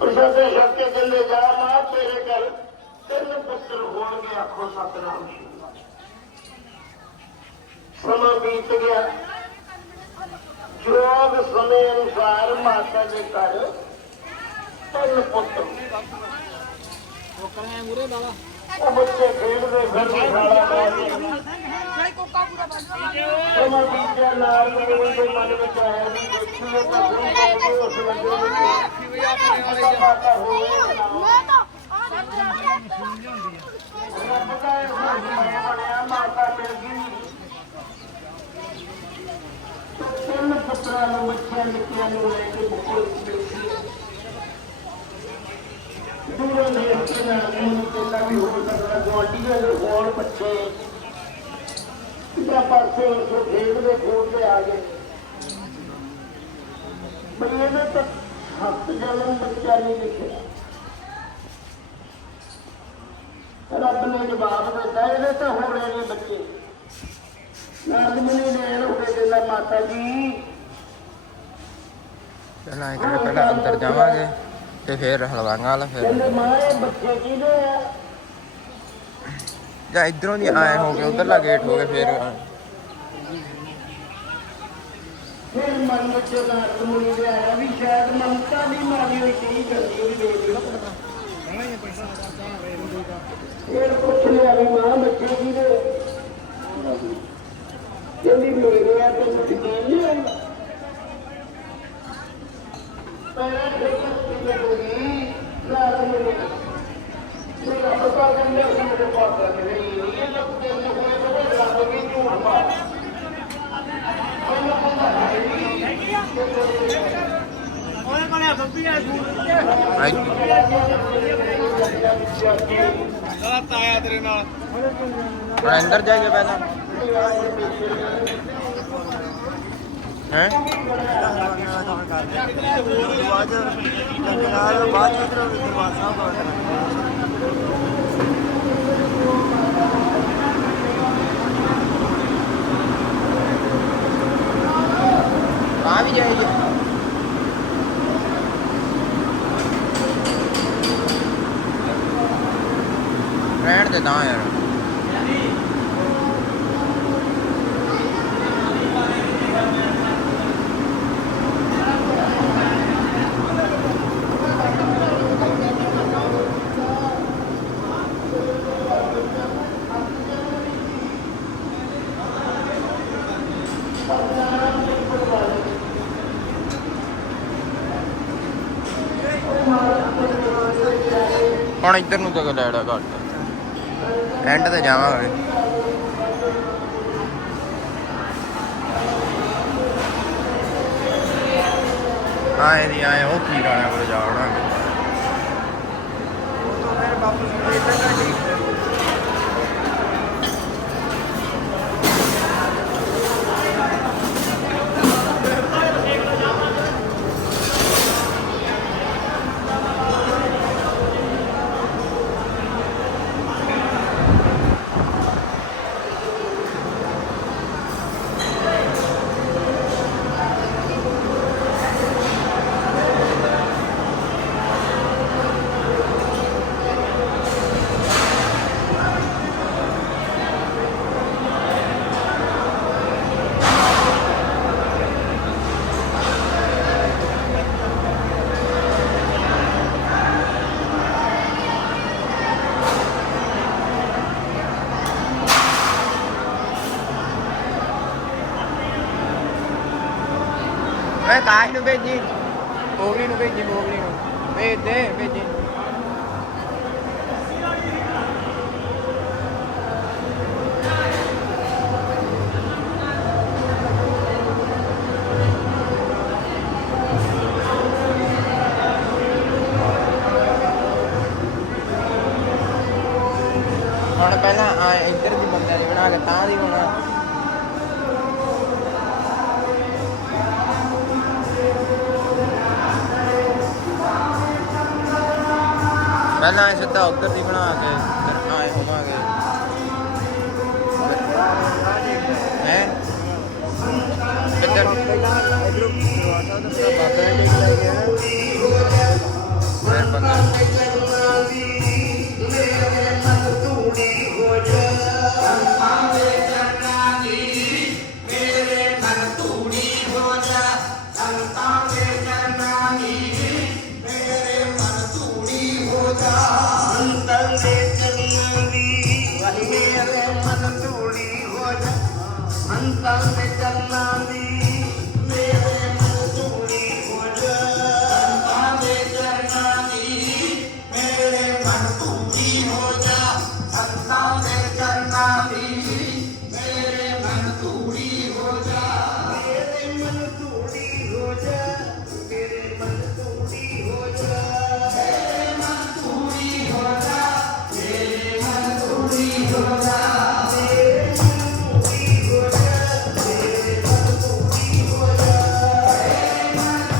ਪ੍ਰਸ਼ਾਦੇ ਛੱਕ ਕੇ ਜਾ, ਮਾਂ ਤੇਰੇ ਘਰ ਤਿੰਨ ਪੁੱਤਰ ਹੋਣਗੇ, ਆਖੋ ਸਤਨਾਮ ਸਮਾਂ ਬੀਤ ਗਿਆ। ਜੋਗ ਸਮੇਂ ਅਨੁਸਾਰ ਮਾਤਾ ਦੇ ਘਰ ਤਿੰਨ ਪੁੱਤਰ। ਉਹ ਬੱਚੇ ਖੇਡਦੇ ਫਿਰਦੇ ਸਾਰਾ ਮਾਰਦੇ ਸਮਾਂ ਬੀਤ ਗਿਆ ਤਿੰਨ ਪੁੱਤਰਾਂ ਨੂੰ ਬੱਚਿਆਂ ਨਿੱਕਿਆਂ ਨੂੰ ਲੈ ਕੇ ਮੁਕਲ ਦੂਰੋਂ ਦੇ ਉੱਤੇ ਨਾਲ ਮੈਨੂੰ ਪਹਿਲਾਂ ਵੀ ਹੋ ਸਕਦਾ ਗੁਆਂਢੀਆਂ ਦੇ ਹੋਣ ਬੱਚੇ ਕਿਤਾ ਪਾਸੇ ਉਸ ਖੇਡਦੇ ਖੋਲਦੇ ਆ ਗਏ ਬਈ ਇਹਨੇ ਤਾਂ ਹੱਥ ਜਨਮ ਬੱਚਾ ਨਹੀਂ ਲਿਖਿਆ ਰੱਬ ਨੇ ਜਵਾਬ ਦਿੱਤਾ ਇਹਦੇ ਤਾਂ ਹੋਣੇ ਨੇ ਬੱਚੇ ਨਾਰਦ ਮੁਨੀ ਨੇ ਇਹਨੂੰ ਦੇ ਦਿੱਤਾ ਮਾਤਾ ਜੀ ਪਹਿਲਾਂ ਇੱਕ ਵਾਰ ਪਹਿਲਾਂ ਅੰਦਰ ਜਾਵਾਂਗੇ ਤੇ ਫਿਰ ਹਲਵਾਂਗਾ ਵਾਲਾ ਫਿਰ ਕਹਿੰਦੇ ਮਾਂ ਇਹ ਬੱਚੇ ਕਿਹਦੇ ਆ ਜਾਂ ਇਧਰੋਂ ਦੀ ਆਏ ਹੋ ਕੇ ਉਧਰਲਾ ਗੇਟ ਹੋ ਕੇ ਫਿਰ ਫਿਰ ਮਨ ਵਿੱਚ ਨਾਰਦ ਮੁਨੀ ਦੇ ਆਇਆ ਵੀ ਸ਼ਾਇਦ ਮਮਤਾ ਦੀ ਮਾਰੀ ਹੋਈ ਕਹੀ ਕਰਦੀ ਹੋਈ ਦੇ ਦਿਓ। ਫਿਰ ਪੁੱਛ ਲਿਆ ਵੀ ਮਾਂ ਬੱਚੇ ਕਿਹਦੇ ਕਹਿੰਦੀ ਮੇਰੇ ਆ ਤੇ ਮੁੱਠ ਨਹੀਂ ਆਉਂਦਾ ਪੈਰਾਂ ਦੇ ਉੱਤੇ ਕੋਈ ਨਾਰਦ ਮੁਨੀ ਮੇਰਾ ਪਤਾ ਕਹਿੰਦਾ ਸੀ ਪਾਸ ਆ ਨਹੀਂ ਇਹ ਲੋਕ ਤੇ ਹੋਏ ਬੜੇ ਰੱਬ ਵੀ ਝੂਠ ਮਾਰ ਤਾਇਆ ਤੇਰੇ ਨਾਲ। ਹੁਣ ਅੰਦਰ ਜਾਈਏ ਪਹਿਲਾਂ। ਹੈ? ਬਾਅਦ ਬਾਅਦ ਇਧਰ ਦਰਬਾਰ ਸਾਹਿਬ ਆਉਣਾ ਆ ਵੀ ਜਾਈਏ ਰਹਿਣ ਦੇ ਨਾ ਯਾਰ ਹੁਣ ਇੱਧਰ ਨੂੰ ਤੱਕ ਲੈੜਾ ਘੱਟ। ਐਂਡ ਤੇ ਜਾਵਾਂਗੇ। ਆਏ ਦੀ ਆਏ, ਉਹ ਕੀ ਰਾਣਾ ਕੋਲ ਜਾਵੜਾਂਗੇ ਮੇਰੇ ਬਾਪੂ ਜੀ ਇੱਧਰ ਦਾ ਠੀਕ ਓਏ ਕਾਸ਼ ਨੂੰ ਭੇਜੀ। ਮੋਗਲੀ ਨੂੰ ਭੇਜੀ, ਮੋਗਲੀ ਨੂੰ। ਭੇਜ ਹੁਣ ਪਹਿਲਾਂ ਆ ਇੱਧਰ ਦੀ ਬੰਦਿਆਂ ਦੀ ਬਣਾ ਕੇ ਤਾਂ ਦੀ ਬਣਾ ਪਹਿਲਾਂ ਇਹ ਸਿੱਧਾ ਉੱਧਰ ਦੀ ਬਣਾ अंतर में चलना दी